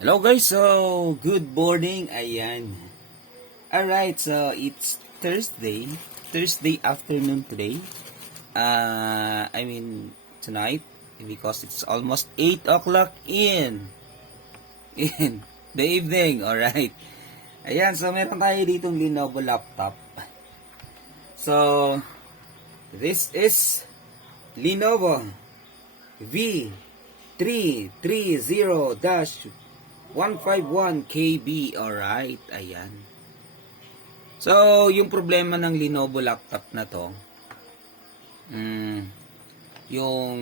Hello guys, so good morning, ayan. Alright, so it's Thursday afternoon today. Tonight, because it's almost 8 o'clock in the evening, alright. Ayan, so meron tayo ditong Lenovo laptop. So, this is Lenovo V330-151KB, alright, ayan. So, yung problema ng Lenovo laptop na to, yung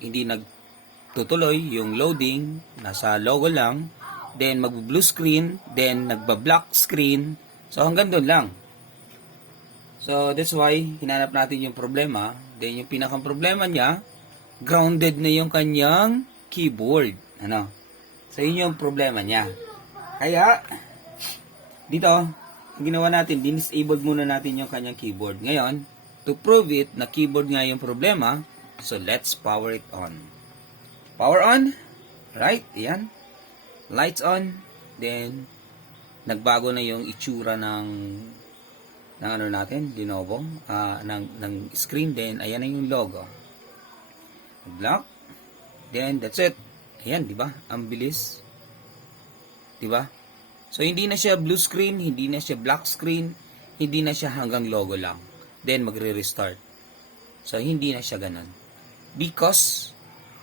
hindi nagtutuloy, yung loading, nasa logo lang, then mag-blue screen, then nagba-black screen, so hanggang doon lang. So, that's why, hinanap natin yung problema, then yung pinakang problema niya, grounded na yung kanyang keyboard, ano. So, yun yung problema niya. Kaya, dito, ang ginawa natin, dinisable muna natin yung kanyang keyboard. Ngayon, to prove it na keyboard nga yung problema, so let's power it on. Power on, right, yan. Lights on, then, nagbago na yung itsura ng ano natin, Lenovo, ng screen, then, ayan na yung logo. Black, then, that's it. Ayan, di ba? Ang bilis. Di ba? So, hindi na siya blue screen, hindi na siya black screen, hindi na siya hanggang logo lang. Then, magre-restart. So, hindi na siya ganun. Because,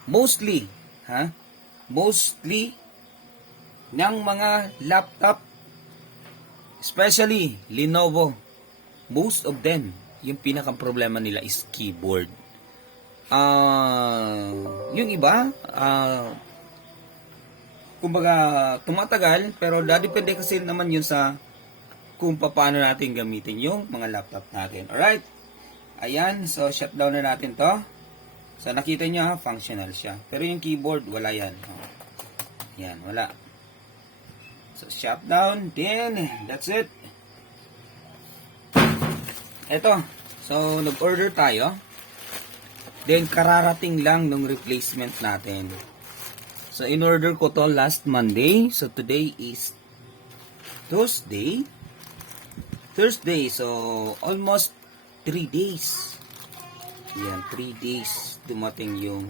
mostly, ng mga laptop, especially Lenovo, most of them, yung pinakang problema nila is keyboard. Yung iba, kumbaga, tumatagal, pero depende kasi naman yun sa kung paano natin gamitin yung mga laptop natin. Alright? Ayan, so shutdown na natin to. So nakita nyo, functional siya. Pero yung keyboard, wala yan. Ayan, wala. So shutdown, then, that's it. Eto, so nag-order tayo. Then kararating lang ng replacement natin. So, in-order ko to last Monday. So, today is Thursday. So, almost 3 days. Yan, 3 days dumating yung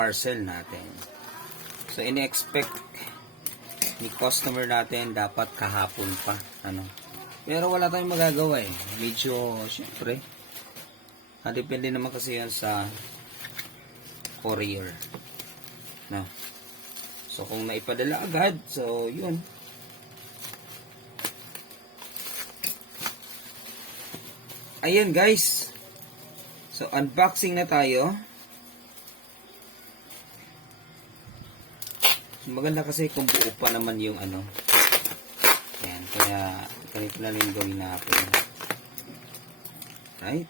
parcel natin. So, in-expect ni customer natin dapat kahapon pa. Pero wala tayong magagawa eh. Medyo, syempre, depende naman kasi yan sa courier. So, kung naipadala agad, so, yun. Ayan, guys. So, unboxing na tayo. Maganda kasi kung buo pa naman yung ano. Ayan, kaya ganito na lang gawin natin. Right?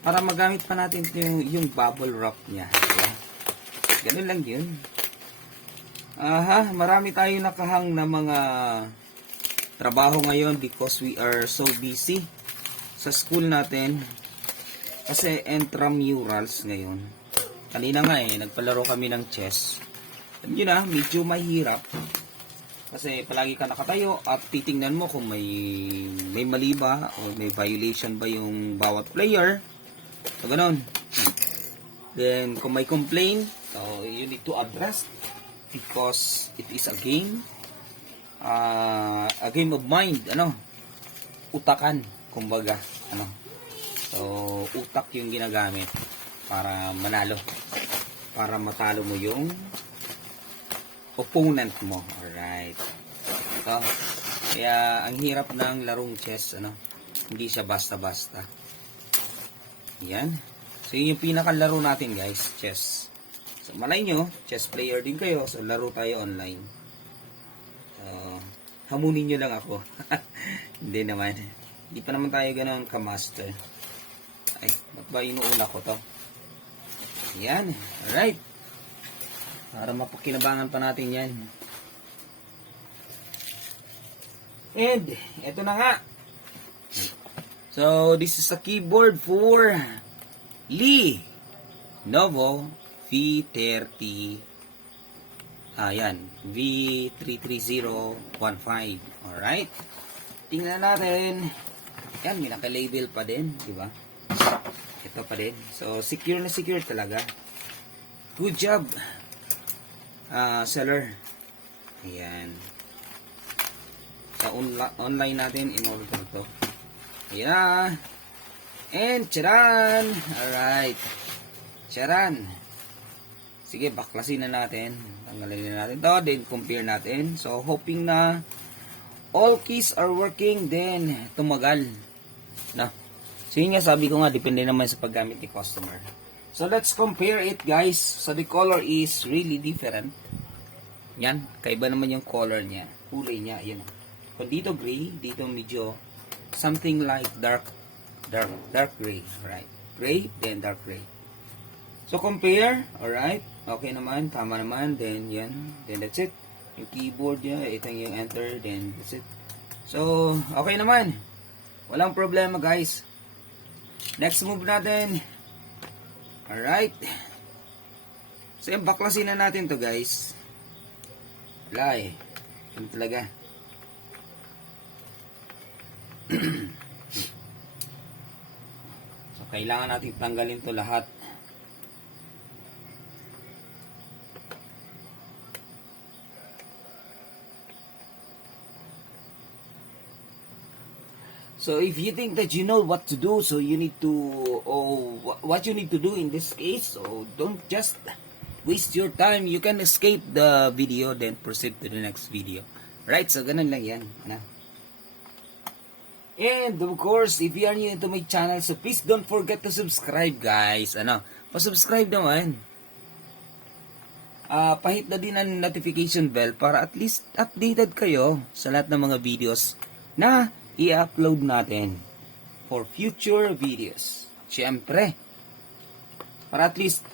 Para magamit pa natin yung bubble wrap niya. Diba? Ganun lang yun. Marami tayong nakahang na mga trabaho ngayon because we are so busy sa school natin. Kasi intramurals ngayon. Kanina nga nagpalaro kami ng chess. Alam nyo na, medyo mahirap. Kasi palagi ka nakatayo at titingnan mo kung may mali ba o may violation ba yung bawat player. So, ganun. Then, kung may complaint, so you need to address because it is a game of mind, utakan, kumbaga, so utak yung ginagamit para manalo, para matalo mo yung opponent mo. Alright, so kaya ang hirap ng larong chess, hindi siya basta-basta. Yan. So, yun yung pinakalaro natin, guys. Chess. So, malay nyo, chess player din kayo. So, laro tayo online. So, hamunin nyo lang ako. Hindi naman. Hindi pa naman tayo ganoon ka-master. Ay, ba't ba inuuna ko to? Yan. Alright. Para mapakinabangan pa natin yan. And, eto na nga. So, this is a keyboard for Lenovo V30 Ayan, V33015. Alright. Tingnan natin. Yan, may naka-label pa din, di ba? Ito pa din. So, secure na secure talaga. Good job, seller. Ayan. Sa online natin, in-order to. Ayan na. And, charan! Alright. Charan. Sige, baklasin na natin. Tanggalin na natin to. Then, compare natin. So, hoping na all keys are working. Then, tumagal. No? So, yun nga, sabi ko nga, depende naman sa paggamit ni customer. So, let's compare it, guys. So, the color is really different. Yan. Kaiba naman yung color niya. Kulay niya. Yan. Kung dito gray, dito medyo something like dark gray. Right? Gray, then dark gray. So, compare. Alright. Okay naman. Tama naman. Then, yan. Then, that's it. Yung keyboard niya. Ito yung enter. Then, that's it. So, okay naman. Walang problema, guys. Next move natin. Alright. So, yung baklasin na natin to, guys. Wala eh. Yan talaga. So, kailangan natin tanggalin to lahat. So if you think that you know what to do, so you need to, what you need to do in this case, so don't just waste your time. You can escape the video, then proceed to the next video. Right? So ganun lang yan. Ano? And of course, if you are new to my channel, so please don't forget to subscribe, guys. Ano? Pa-subscribe naman. Pahit na din ang notification bell para at least updated kayo sa lahat ng mga videos na i-upload natin for future videos. Siyempre, para at least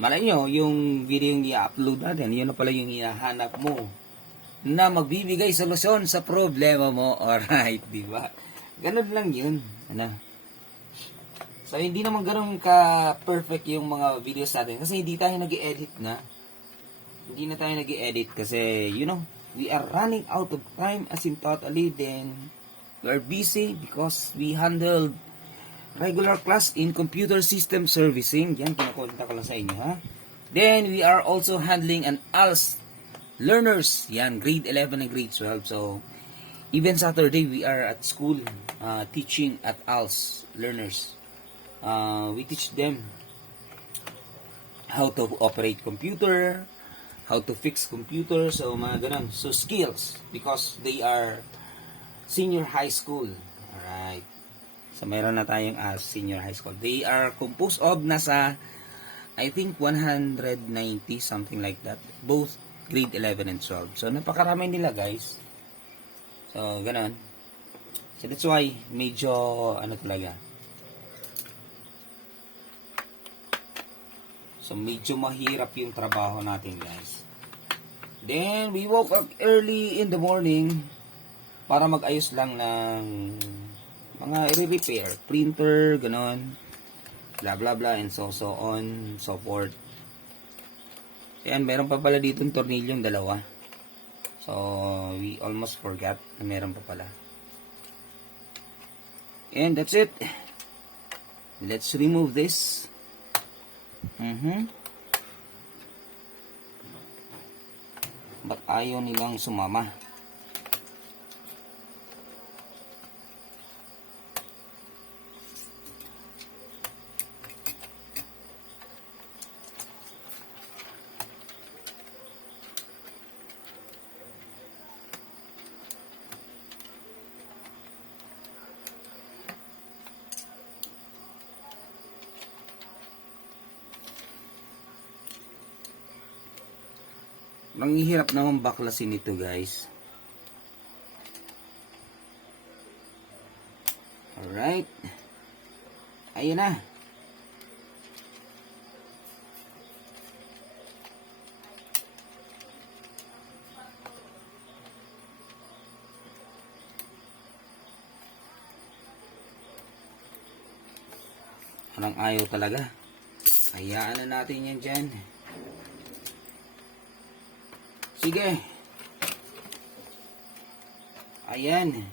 malay nyo, yung video yung i-upload natin, yun na pala yung hinahanap mo na magbibigay solusyon sa problema mo. Alright, di ba? Ganun lang yun. Ano? So, hindi naman ganun ka-perfect yung mga videos natin kasi hindi tayo nag-i-edit na. Hindi na tayo nag-i-edit kasi, you know, we are running out of time as in totally, then we are busy because we handled regular class in computer system servicing. Yan, kinakonta ko lang sa inyo, ha? Then, we are also handling an ALS learners. Yan, grade 11 and grade 12. So, even Saturday, we are at school teaching at ALS learners. We teach them how to operate computer, how to fix computer, so mga ganun. So, skills, because they are senior high school. Alright. So, mayroon na tayong senior high school. They are composed of nasa, I think, 190, something like that. Both grade 11 and 12. So, napakarami nila, guys. So, ganun. So, that's why, medyo, ano talaga. So, medyo mahirap yung trabaho natin, guys. Then, we woke up early in the morning para mag-ayos lang ng mga i-repair, printer, ganon, blah blah blah, and so on, so forth. Ayan, meron pa pala dito yung tornilyong dalawa. So, we almost forgot na meron pa pala. And that's it. Let's remove this. Ba't ayaw nilang sumama? Manghihirap naman baklasin ito, guys. Alright. Ayan na. Parang ayaw talaga. Hayaan na natin yan dyan. Sige. Ayan.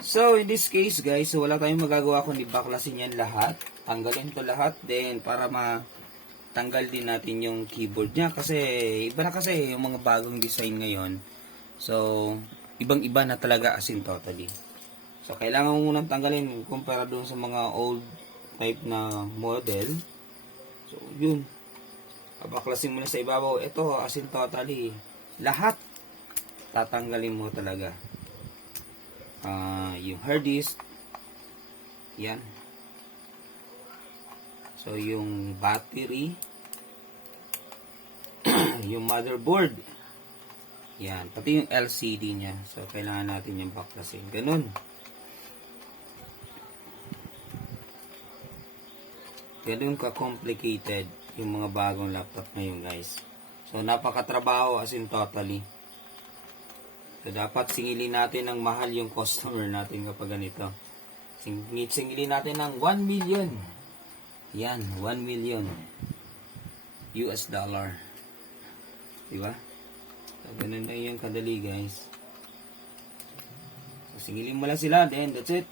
So, in this case, guys, so wala tayong magagawa kundi baklasin yan lahat. Tanggalin to lahat. Then, para matanggal din natin yung keyboard niya. Kasi, iba na kasi yung mga bagong design ngayon. So, ibang-iba na talaga as in totally. So, kailangan mo munang tanggalin kumpara doon sa mga old type na model. So, yun. Baklasin mo na sa ibabaw. Ito, as in totally, lahat tatanggalin mo talaga. Yung hard disk, yan. So, yung battery, yung motherboard, yan. Pati yung LCD niya. So, kailangan natin yung baklasin. Ganun. Ganun ka-complicated yung mga bagong laptop ngayon, guys. So, napakatrabaho as in totally. So, dapat singilin natin ng mahal yung customer natin kapag ganito. Singilin natin ng 1 million. Yan, 1 million US dollar. Diba? So, ganun lang yung kadali, guys. So, singilin mo lang sila, then that's it.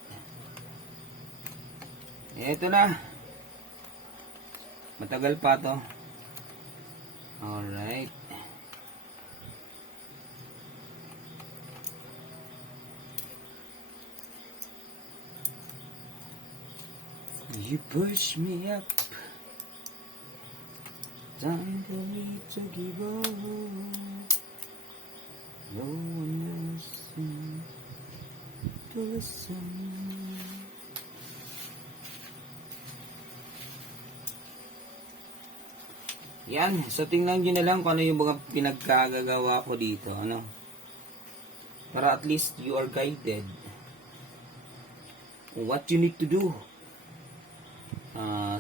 Ito na. Matagal pa to. Alright. You push me up. Time for me to give up. No one else to listen. Yan. So, tingnan nyo na lang kung ano yung mga pinagkagagawa ko dito. Ano? Para at least you are guided on what you need to do.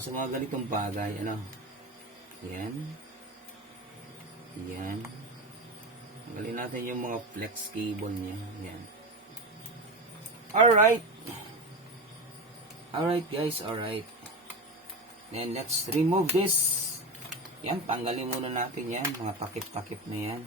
Sa mga ganitong bagay. Ano? Yan. Yan. Tanggalin natin yung mga flex cable niya. Yan. Alright. Alright, guys. Alright. Then, let's remove this. Yan, tanggalin muna natin yan. Mga takip-takip na yan.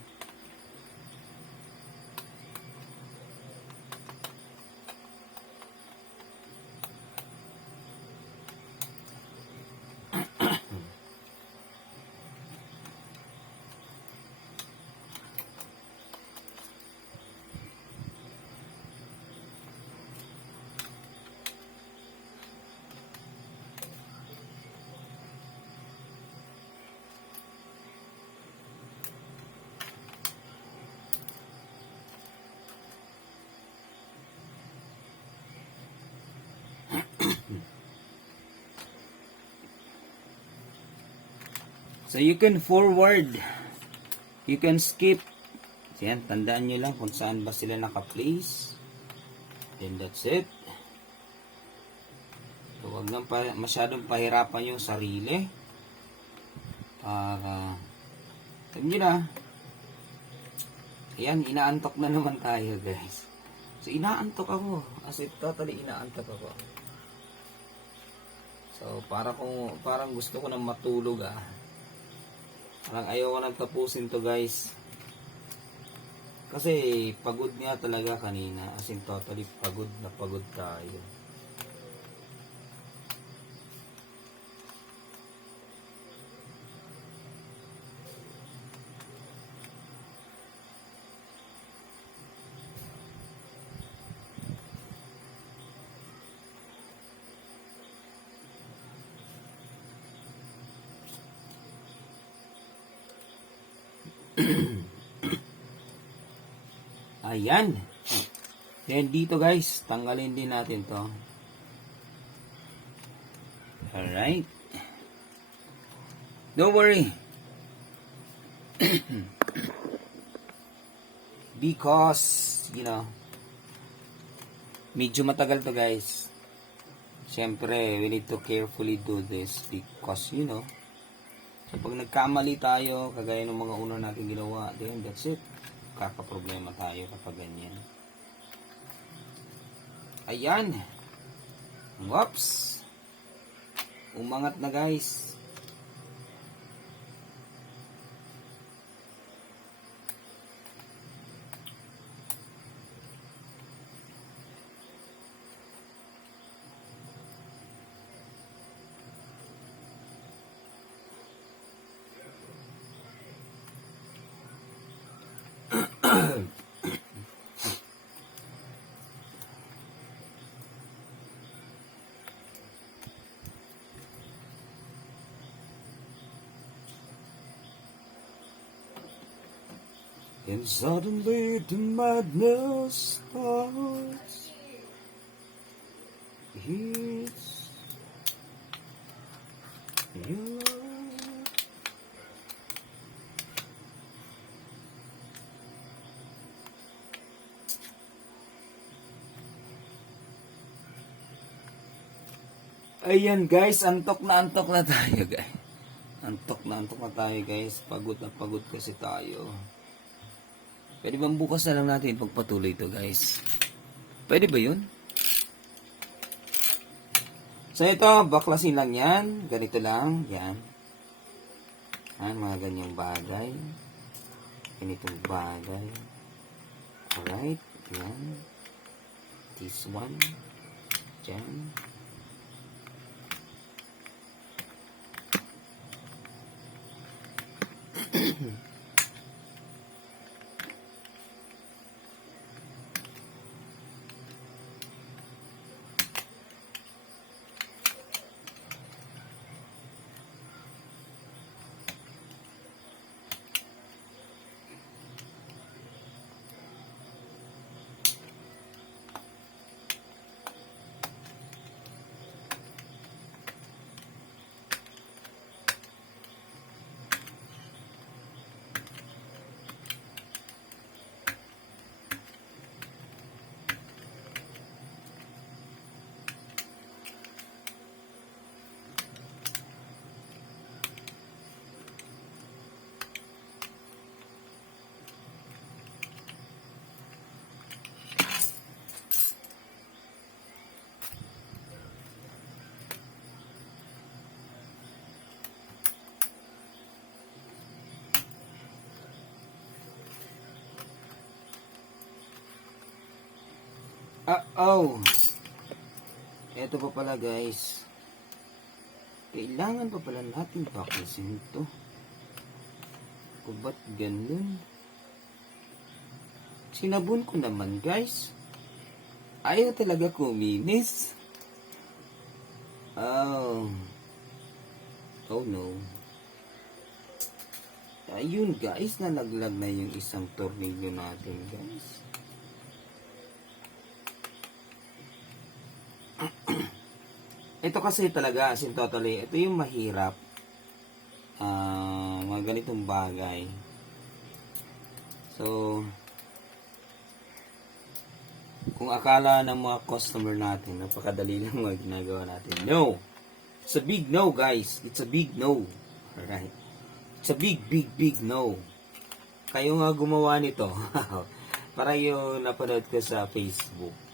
So, you can forward. You can skip. So, yan, tandaan nyo lang kung saan ba sila naka-place. Then, that's it. So, huwag nang masyadong pahirapan yung sarili. Para, sabi nyo na. Ayan, inaantok na naman tayo, guys. So, inaantok ako. As in, totally inaantok ako. So, parang gusto ko na matulog, Parang ayaw ko nang tapusin to, guys. Kasi pagod nga talaga kanina. As in totally pagod na pagod tayo. Ayan. Then dito, guys, tanggalin din natin to. Alright. Don't worry. Because, medyo matagal to, guys. Siyempre, we need to carefully do this because, so pag nagkamali tayo, kagaya ng mga una natin ginawa, then that's it. Kakaproblema tayo kapag ganyan. Ayan. Whoops. Umangat na, guys. And suddenly the madness starts. It's you. Ayan guys, antok na tayo guys. Antok na tayo guys. Pagod na pagod kasi tayo. Pwede bang bukas na lang natin pagpatuloy ito guys? Pwede ba yun? So ito, baklasin lang yan. Ganito lang. Yan. Mga ganyang bagay. Ganitong bagay. Alright. Yan. This one. Diyan. Oh. Ito pa pala guys. Kailangan pa pala natin baklasin ito. Kung ba't ganun? Sinabon ko naman guys. Ayaw talaga kuminis. Oh. Oh no. Ayun guys, nalaglag na yung isang tornilyo natin guys. Ito kasi talaga, as in totally, ito yung mahirap. Mga ganitong bagay. So, kung akala ng mga customer natin, napakadali lang mga ginagawa natin. No! It's a big no, guys. It's a big no. Alright? It's a big no. Kayo nga gumawa nito. Para yung napanood ko sa Facebook.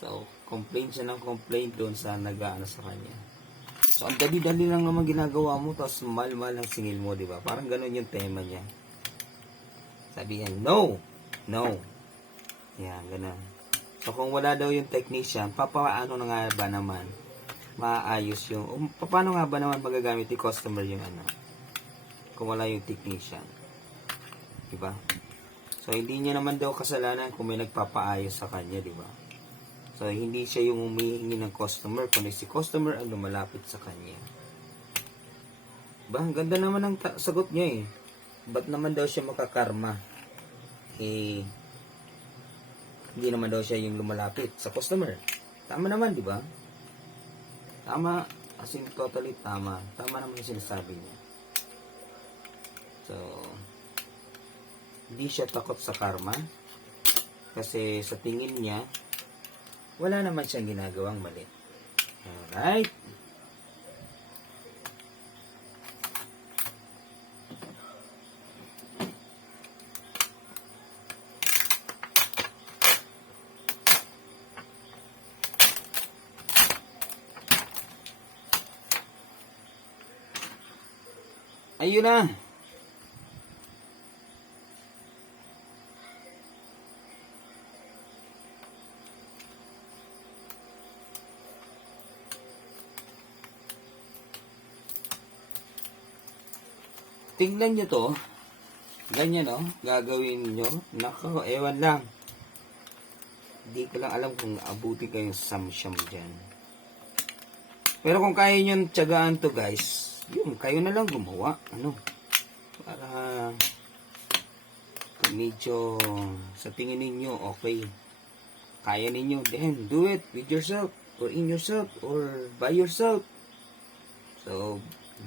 So, complain siya ng complaint doon sa nag-aano sa kanya. So, ang dali-dali lang naman ginagawa mo, tapos mal-mal ang singil mo, di ba? Parang ganun yung tema niya. Sabi niya, no! No! Yan, ganun. So, kung wala daw yung technician, papaano na nga ba naman maayos yung, paano nga ba naman magagamit yung customer yung ano, kung wala yung technician? Di ba? So, hindi niya naman daw kasalanan kung may nagpapaayos sa kanya, di ba? So, hindi siya yung humihingi ng customer, kundi si customer ang lumalapit sa kanya. Ba, ang ganda naman ang sagot niya eh. Ba't naman daw siya makakarma? Eh, hindi naman daw siya yung lumalapit sa customer. Tama naman, di ba? Tama, as in totally tama. Tama naman yung sinasabi niya. So, hindi siya takot sa karma. Kasi sa tingin niya, wala naman siyang ginagawang mali. Alright. Ayun na. Tingnan nyo to. Ganyan o. Gagawin nyo. Nako, ewan lang. Hindi ko lang alam kung abuti kayong samsyam dyan. Pero kung kaya nyo tiyagaan to guys, yun, kayo na lang gumawa. Ano? Para medyo sa tingin ninyo okay, kaya ninyo, then do it with yourself or in yourself or by yourself. So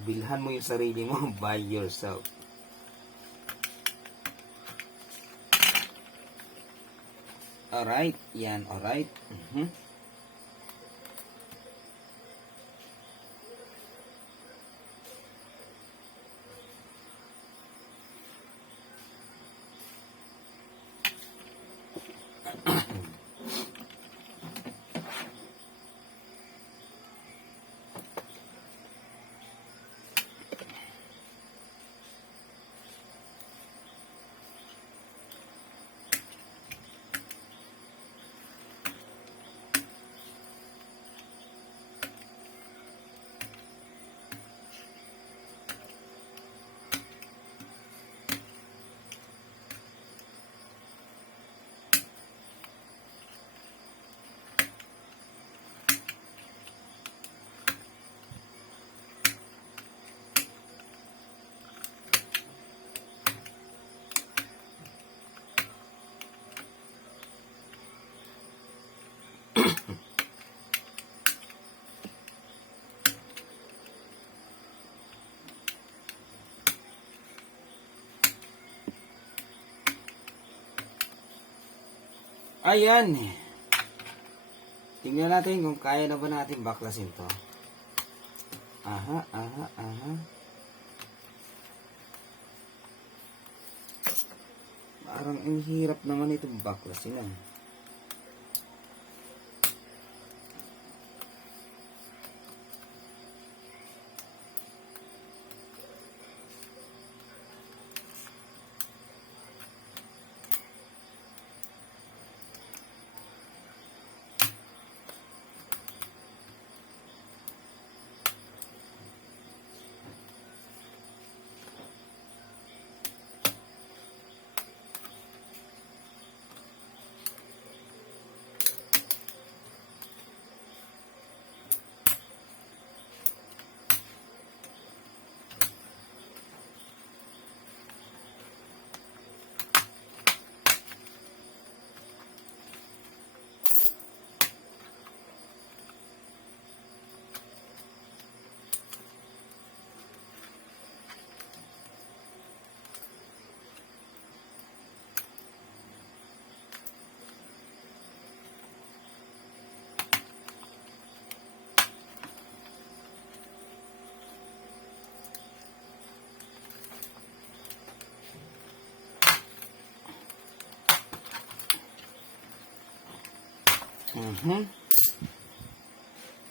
bilhan mo yung sarili mo by yourself. Alright, yan, alright. Ayan. Tingnan natin kung kaya na ba natin baklasin to. Aha. Parang ang hirap naman itong baklasin.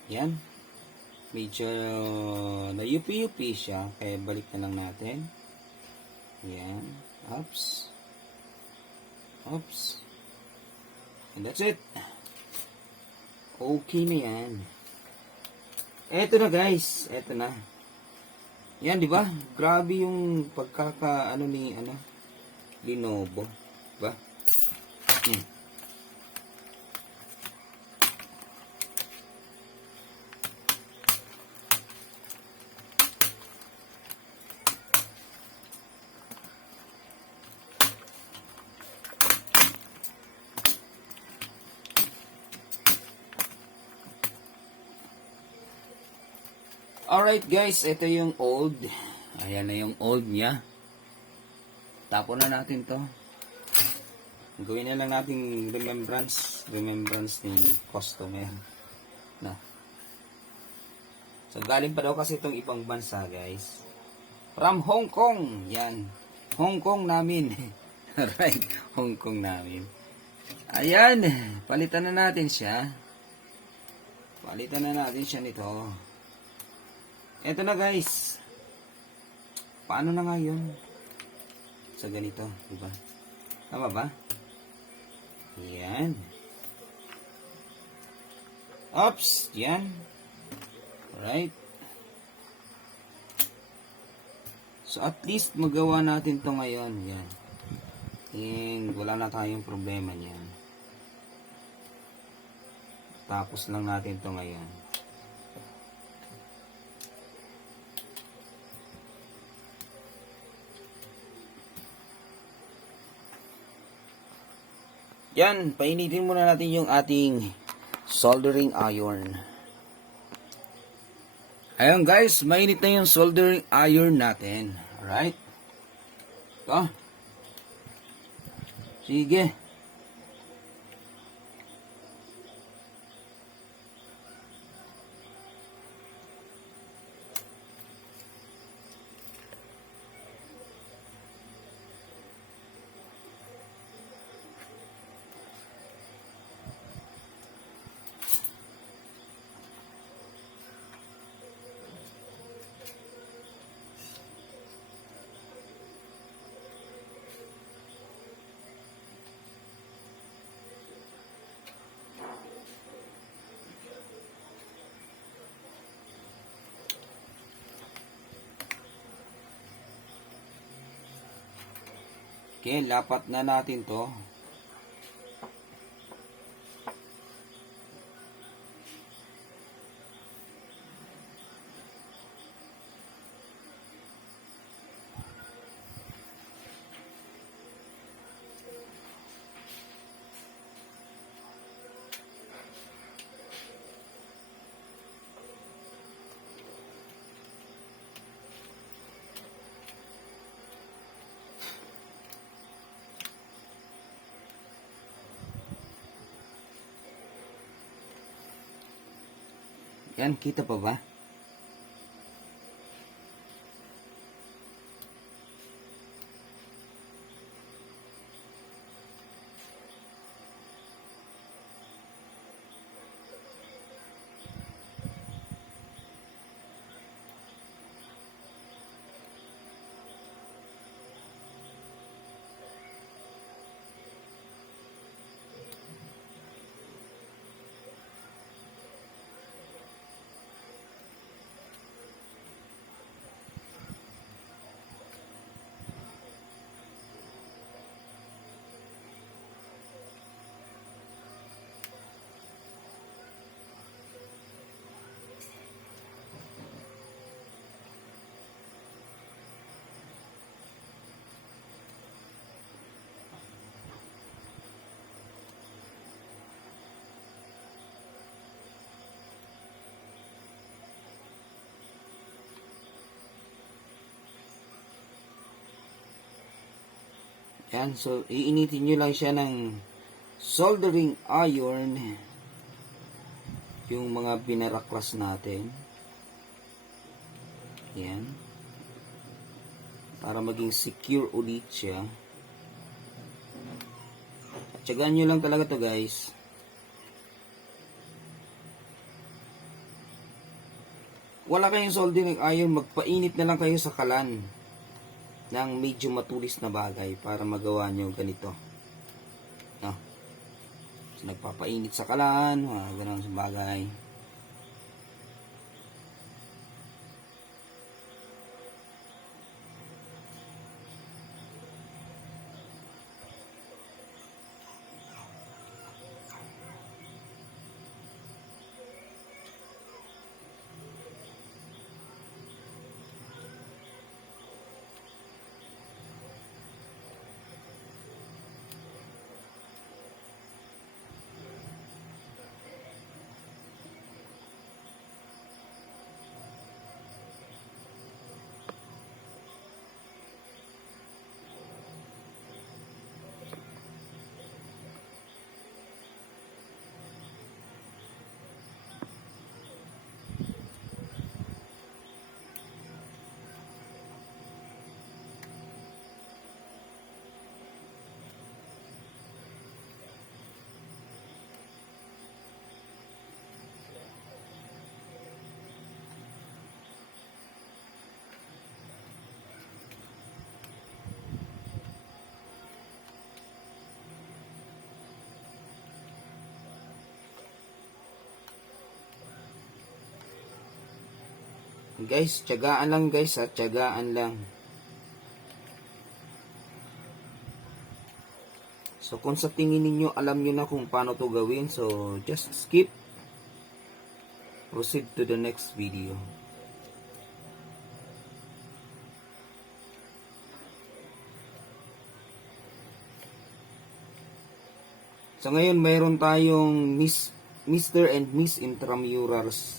Yan. Medyo nayupi-yupi siya. Kaya balik na lang natin. Yan. Oops. And that's it. Okay na yan. Eto na guys. Eto na. Yan, di ba? Grabe yung ni Lenovo. Diba? Alright guys, ito yung old. Ayan na yung old niya. Tapon na natin to. Gawin na lang natin remembrance ni customer. Na. So galing pa daw kasi itong ibang bansa guys. From Hong Kong. Yan. Hong Kong namin. Alright, Hong Kong namin. Ayan, palitan na natin siya. Nito. Eto na guys. Paano na nga yun? Sa ganito, diba? Tama ba? Yan. Oops, yan. Alright. So at least magawa natin to ngayon. Yan. And wala na tayong problema niyan. Tapos lang natin to ngayon. Yan, painitin muna natin yung ating soldering iron. Ayun guys, mainit na yung soldering iron natin. Alright? Ito. Sige. Okay, lapat na natin to. Yan, kita pa ba? Yan, so iinitin nyo lang siya ng soldering iron yung mga binaraklas natin. Yan. Para maging secure ulit siya. At tiyagaan nyo lang talaga to guys. Wala kayong soldering iron, magpainit na lang kayo sa kalan ng medyo matulis na bagay para magawa nyo ganito. No? So, nagpapainit sa kalan, ganun sa bagay. Guys, tiyagaan lang guys ha, tiyagaan lang. So kung sa tingin ninyo alam nyo na kung paano to gawin, so just skip. Proceed to the next video. So ngayon mayroon tayong Mr. and Miss Intramurals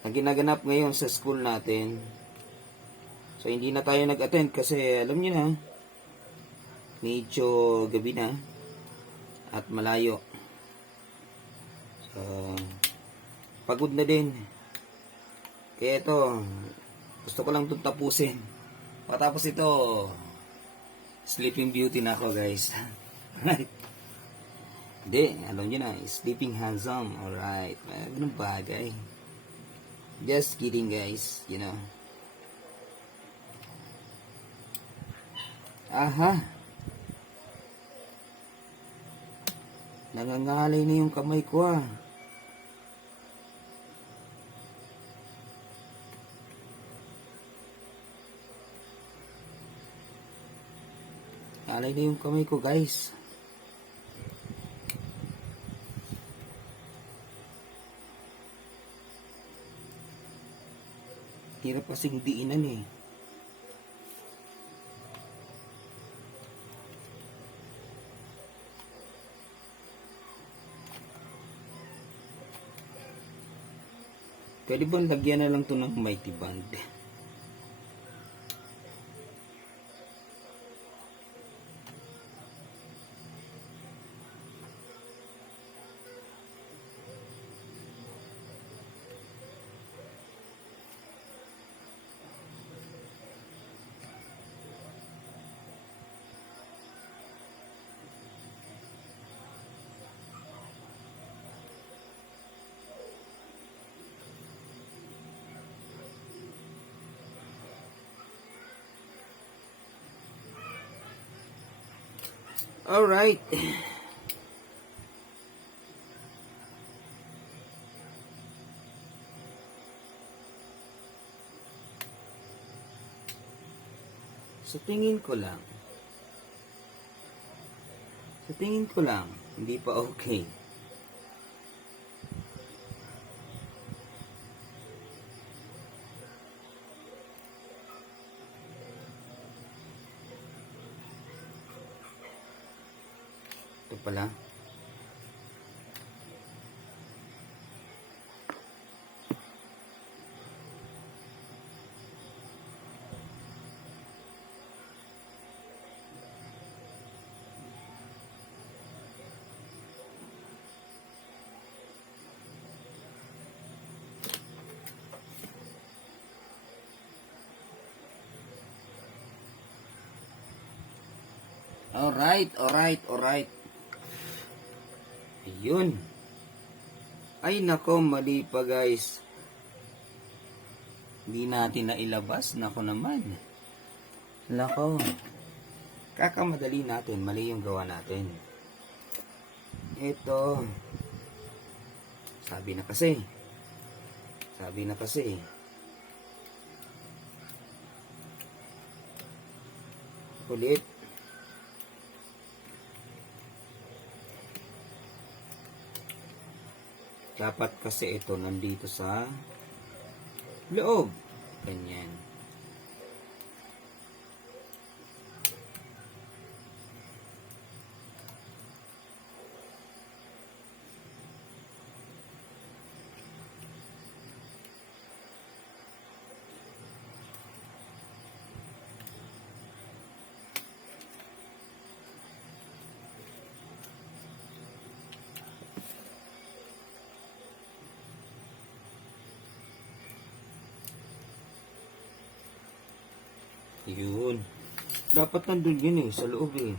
na ginaganap ngayon sa school natin. So hindi na tayo nag-attend kasi alam niyo na, medyo gabi na at malayo. So pagod na din. Kaya ito, gusto ko lang itong tapusin. Patapos ito, Sleeping Beauty na ako, guys. Right? Hindi, alam nyo na, Sleeping Handsome. Alright, ganun bagay. Just kidding, guys. You know. Aha. Nangangalay na yung kamay ko, ah. Alay na yung kamay ko, guys. Hirap kasing diinan eh. Pwede ba lagyan na lang to ng mighty band? Alright. Sa tingin ko lang, hindi pa okay. Ito pala. Alright. Ayun. Ay nako, mali pa guys. Hindi natin nailabas. Nako naman. Nako. Kakamadali natin. Mali yung gawa natin. Ito. Sabi na kasi. Ulit. Dapat kasi ito nandito sa loob. Ganyan. Yun. Dapat nandun yun sa loob eh.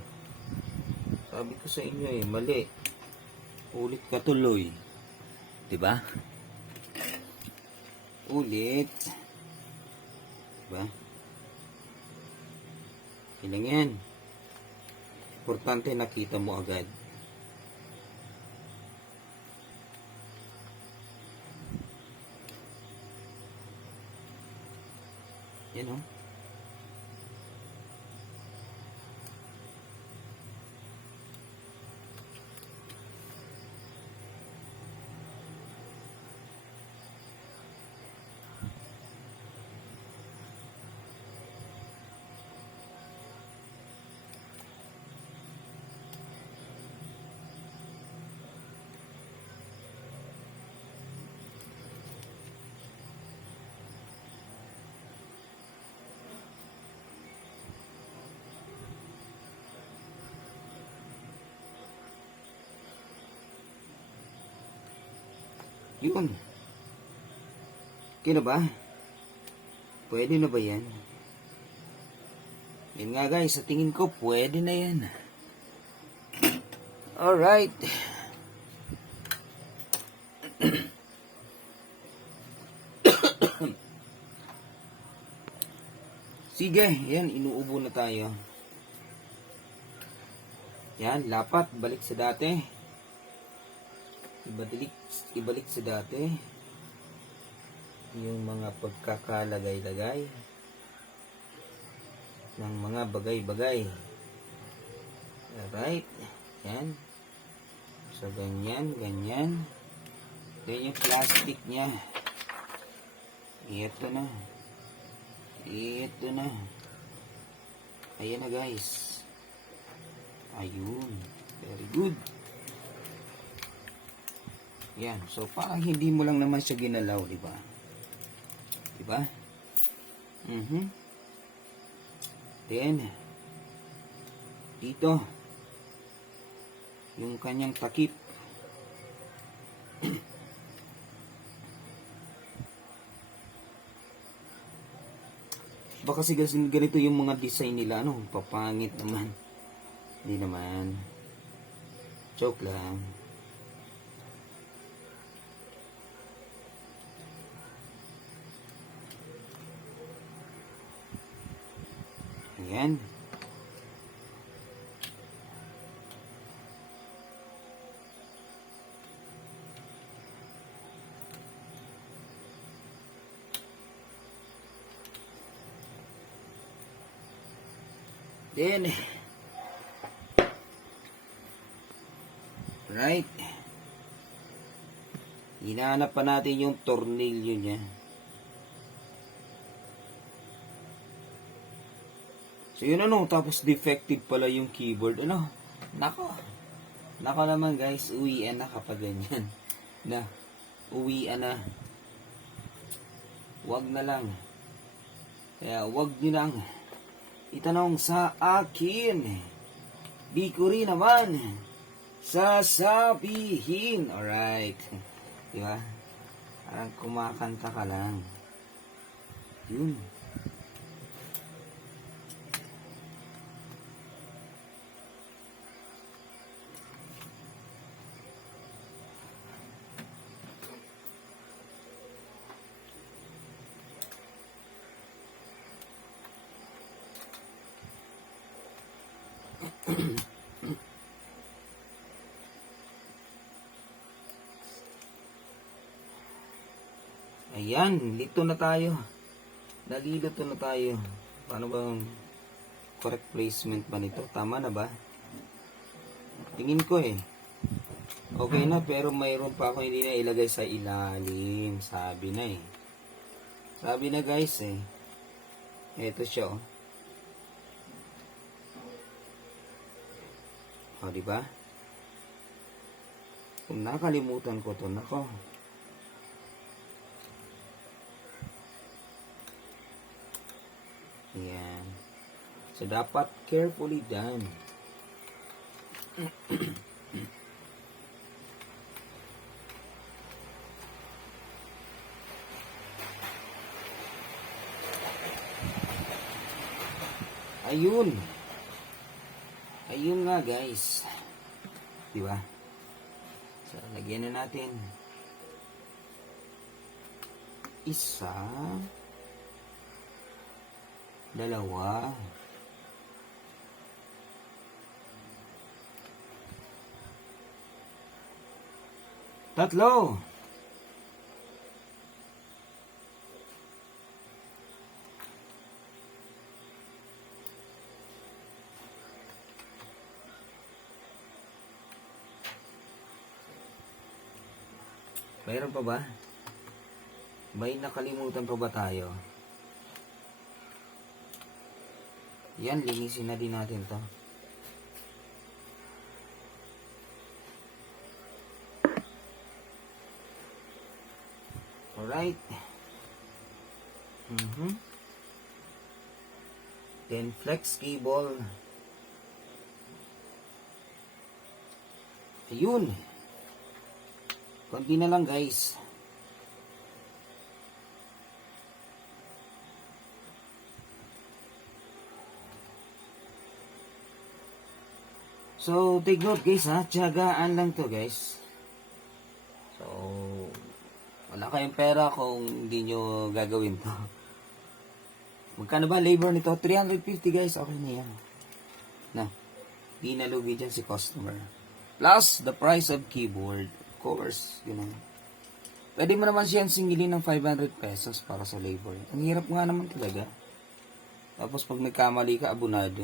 Sabi ko sa inyo mali. Ulit ka tuloy. Diba? Ulit. Diba? Yun lang yan. Importante nakita mo agad. Yan o. Yun. Okay na ba? Pwede na ba yan? Yan nga guys, sa tingin ko, pwede na yan. Alright. Sige, yan, inuubo na tayo. Yan, lapat, balik sa dati. Ibalik sa dati. Yung mga pagkakalagay-lagay ng mga bagay-bagay. Alright, yan. So, ganyan, ganyan. Then yung plastic niya. Ito na. Ito na. Ayan na guys. Ayun. Very good. Yan. So, parang hindi mo lang naman siya ginalaw, di ba? Di ba? Then, dito, yung kanyang takip. Baka kasi ganito yung mga design nila, ano, papangit naman. Hindi naman. Joke lang. Ayan. Then, right. Hinahanap pa natin yung tornilyo niya. So, yun ano. Tapos, defective pala yung keyboard. Ano? Nako. Nako naman guys. Uwian na kapag ganyan. Na. Uwian na. Wag na lang. Kaya, wag nyo lang itanong sa akin. Di ko rin naman sasabihin. Alright. Diba? Parang kumakanta ka lang. Yun. Ayan, lito na tayo. Nalilito na tayo. Paano bang correct placement ba nito? Tama na ba? Tingin ko eh. Okay na, pero mayroon pa ako hindi na ilagay sa ilalim. Sabi na eh. Sabi na guys eh. Ito siya oh. O, diba? Kung nakalimutan ko to, nako. Ayan. So, dapat carefully done. Ayun. Ayun nga guys. Diba? So, lagyan na natin. Isa. Dalawa. Tatlo. Mayroon pa ba? May nakalimutan pa ba tayo? Yan, linisin na din natin to. Alright. Then flex cable. Ayun. Konti na lang guys. So, take note guys ha, tiyagaan lang to guys. So, wala kayong pera kung hindi nyo gagawin to. Magkano ba labor nito? 350 guys, okay na yan. Na, di nalugi dyan si customer. Plus, the price of keyboard. Of course, gano'n. Pwede mo naman siyang singilin ng 500 pesos para sa labor. Ang hirap nga naman talaga. Tapos pag nagkamali ka, abunado.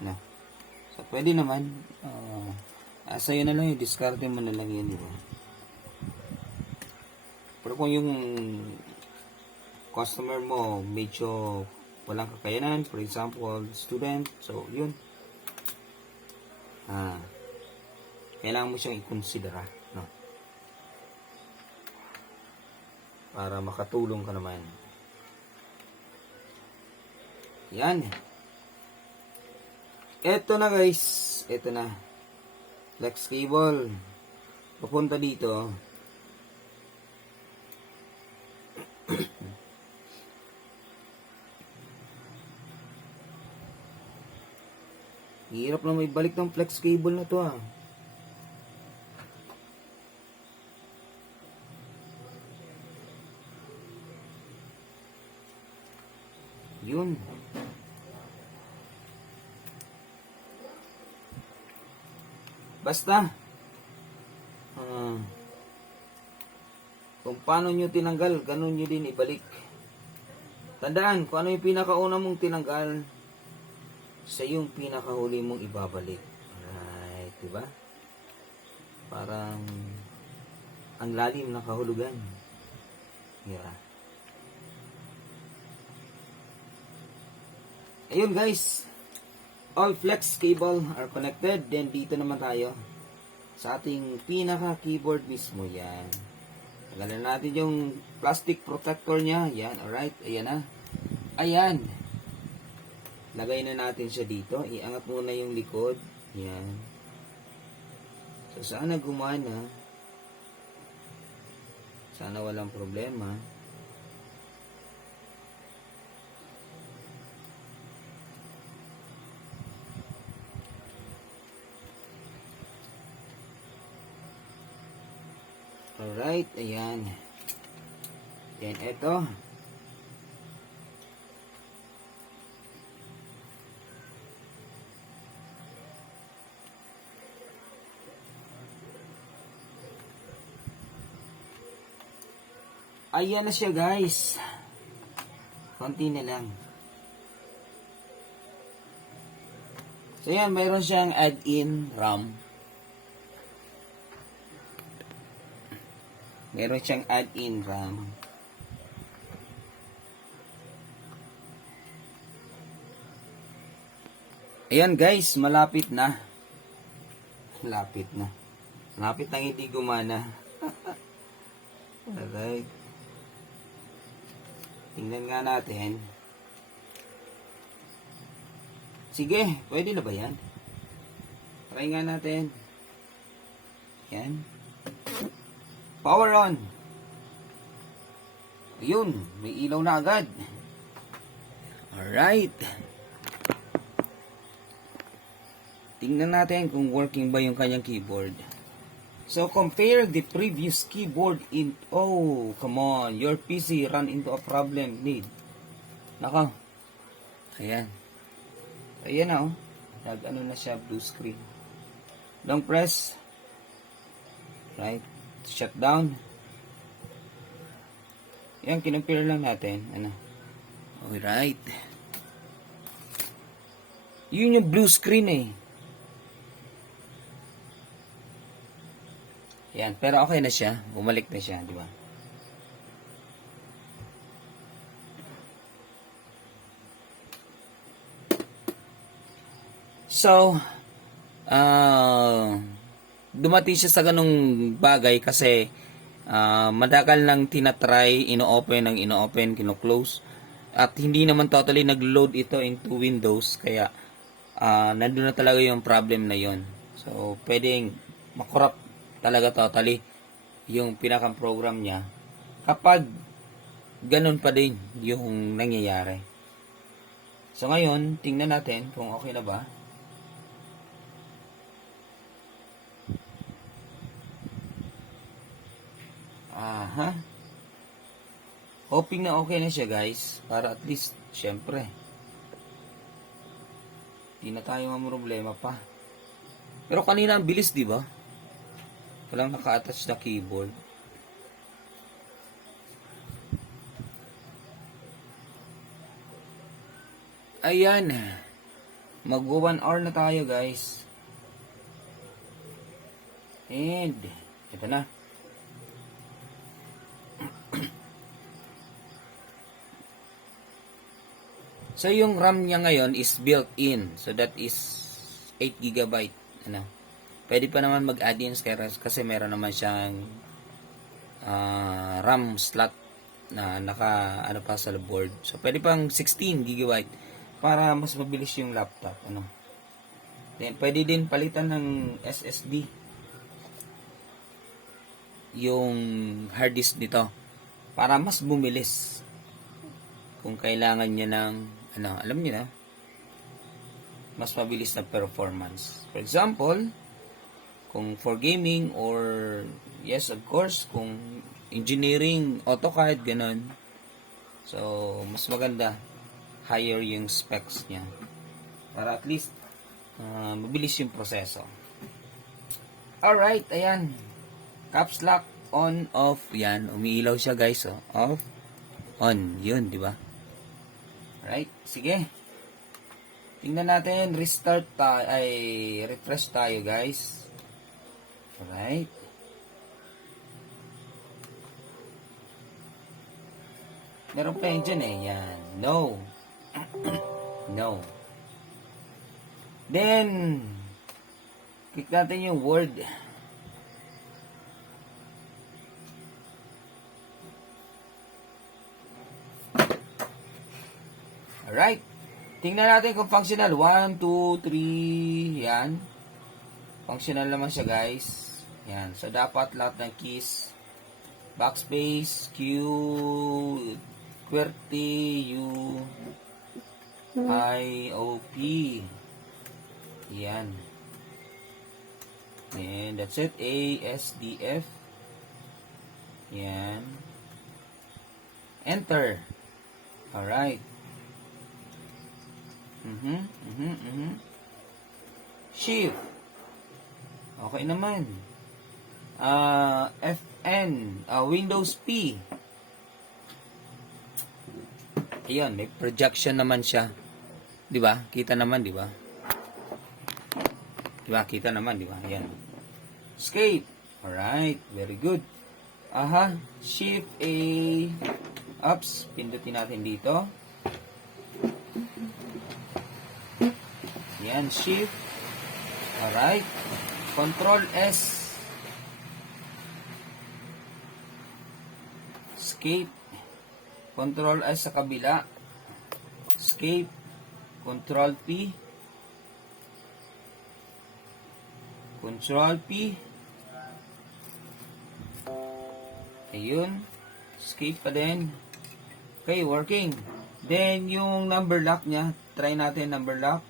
Na. So, pwede naman. Sa'yo na lang yung discarte mo na lang yun, di ba? Pero kung yung customer mo medyo walang kakayanan, for example, student, so yun. Kailangan mo siyang i-considera, no? Para makatulong ka naman. Yan. Eto na guys. Eto na. Flex cable. Papunta dito. Hirap na may balik ng flex cable na to Yun. Basta kung paano nyo tinanggal, ganun nyo din ibalik. Tandaan, kung ano yung pinakauna mong tinanggal, sa yung pinakahuli mong ibabalik. Alright, diba? Parang ang lalim ng kahulugan. Yeah. Ayun guys, all flex cable are connected. Then dito naman tayo sa ating pinaka keyboard mismo. Yan. Tanggalan natin yung plastic protector niya. Yan, alright. Ayan na. Ayan. Lagay na natin siya dito. Iangat muna yung likod. Yan. So sana gumana. Sana walang problema. Alright, ayan. Then, eto. Ayan na siya, guys. Konti na lang. So, yan. Mayroon siyang add-in RAM. Meron siyang add-in RAM. Ayan guys, malapit na. Malapit na. Malapit nang hindi gumana. Alright. Tingnan nga natin. Sige, pwede na ba yan? Try nga natin. Yan. Power on. Ayun, may ilaw na agad. Alright. Tingnan natin kung working ba yung kanyang keyboard. So, compare the previous keyboard in... Oh, come on. Your PC run into a problem. Need. Nako. Ayan. Ayan na, oh. Nag-ano na siya, blue screen. Long press. Right. Shut down. Yan, kinumpira lang natin. Ano? Alright. Yun yung blue screen eh. Yan, pero okay na siya. Bumalik na siya, di ba? So, dumating siya sa ganung bagay kasi madagal nang tinatry, ino-open, kino-close. At hindi naman totally nag-load ito into Windows. Kaya, nandun na talaga yung problem na yon. So, pwedeng makorrupt talaga totally yung pinakang program niya kapag ganun pa din yung nangyayari. So ngayon, tingnan natin kung okay na ba. Aha. Hoping na okay na siya guys. Para at least, syempre, di na tayo problema pa. Pero kanina ang bilis, di ba? Walang naka-attach na keyboard. Ayan. Mag 1 hour na tayo guys. And, ito na. So, yung RAM niya ngayon is built-in. So, that is 8 GB. Ano? Pwede pa naman mag-add-in kasi meron naman siyang RAM slot na ano pa sa board. So, pwede pang 16 GB para mas mabilis yung laptop. Ano? Then, pwede din palitan ng SSD yung hard disk nito para mas bumilis kung kailangan niya ng alam niyo na, mas mabilis na performance. For example, kung for gaming or yes, of course, kung engineering, AutoCAD, ganun. So, mas maganda higher yung specs niya para at least mabilis yung proseso. Alright, ayan. Caps lock, on, off. Yan, umiilaw siya guys. Oh. Off, on. Yun, di ba? Alright, sige. Tingnan natin, refresh tayo guys. Alright. Meron pa yun dyan eh. Yan. No. No. Then, click natin yung word. Alright. Tingnan natin kung functional. 1, 2, 3. Yan. Functional naman siya guys. Yan. So, dapat lahat ng keys. Backspace, Q, QWERTY, U, I, O, P. Yan. And that's it. A, S, D, F. Yan. Enter. Alright. Shift. Okay naman. FN. Windows P. Ayan, may projection naman siya. 'Di ba? Kita naman, 'di ba? 'Di ba? Kita naman, 'di ba? Ayan. Escape. Alright, very good. Aha, Shift A. Ups, pindutin natin dito. Yan, Shift. Alright. Control S. Escape. Control S sa kabila. Escape. Control P. Control P. Ayun. Escape pa din. Okay, working. Then, yung number lock niya. Try natin number lock.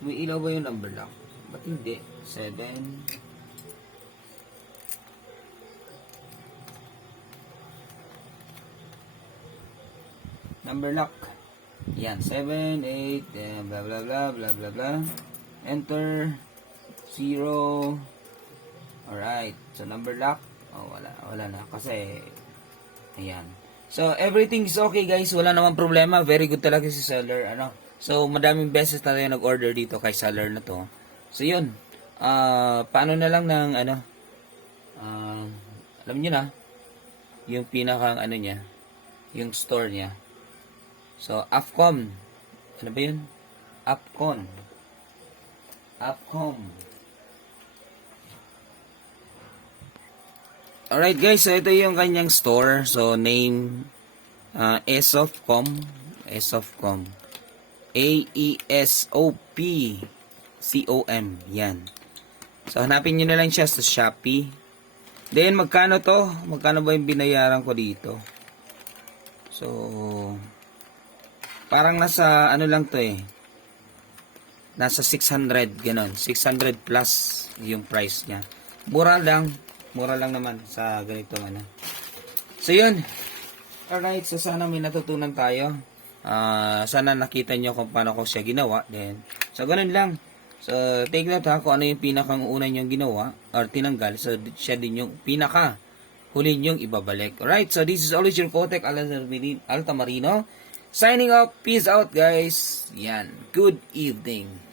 May ilaw ba yung number lock? Ba't hindi? 7. Number lock. Yan. 7, 8, blah, blah, blah, blah, blah, blah. Enter. 0. Alright. So, number lock. Oh, wala na. Kasi, ayan. So, everything is okay, guys. Wala namang problema. Very good talaga si seller. So, madaming beses na tayo nag-order dito kay seller na to. So, yun. Paano na lang ng, alam nyo na, yung pinakang, niya, yung store niya. So, Afcom. Ano ba yun? Afcom. Alright, guys. So, ito yung kanyang store. So, name, Aesofcom. AESOPCOM. Yan. So, hanapin nyo na lang siya sa Shopee. Then, magkano to? Magkano ba yung binayaran ko dito? So, parang nasa, lang to eh. Nasa 600, ganon. 600 plus yung price niya. Mura lang. Mura lang naman sa ganitong ano. So yun. Alright, so sana may natutunan tayo. Sana nakita nyo kung paano ko siya ginawa. Then, so ganun lang. So take note ha kung ano yung pinakang una nyong ginawa or tinanggal. So siya din yung pinaka huli nyong ibabalik. Alright, so this is always your Kotek Altamarino. Signing off. Peace out guys. Yan. Good evening.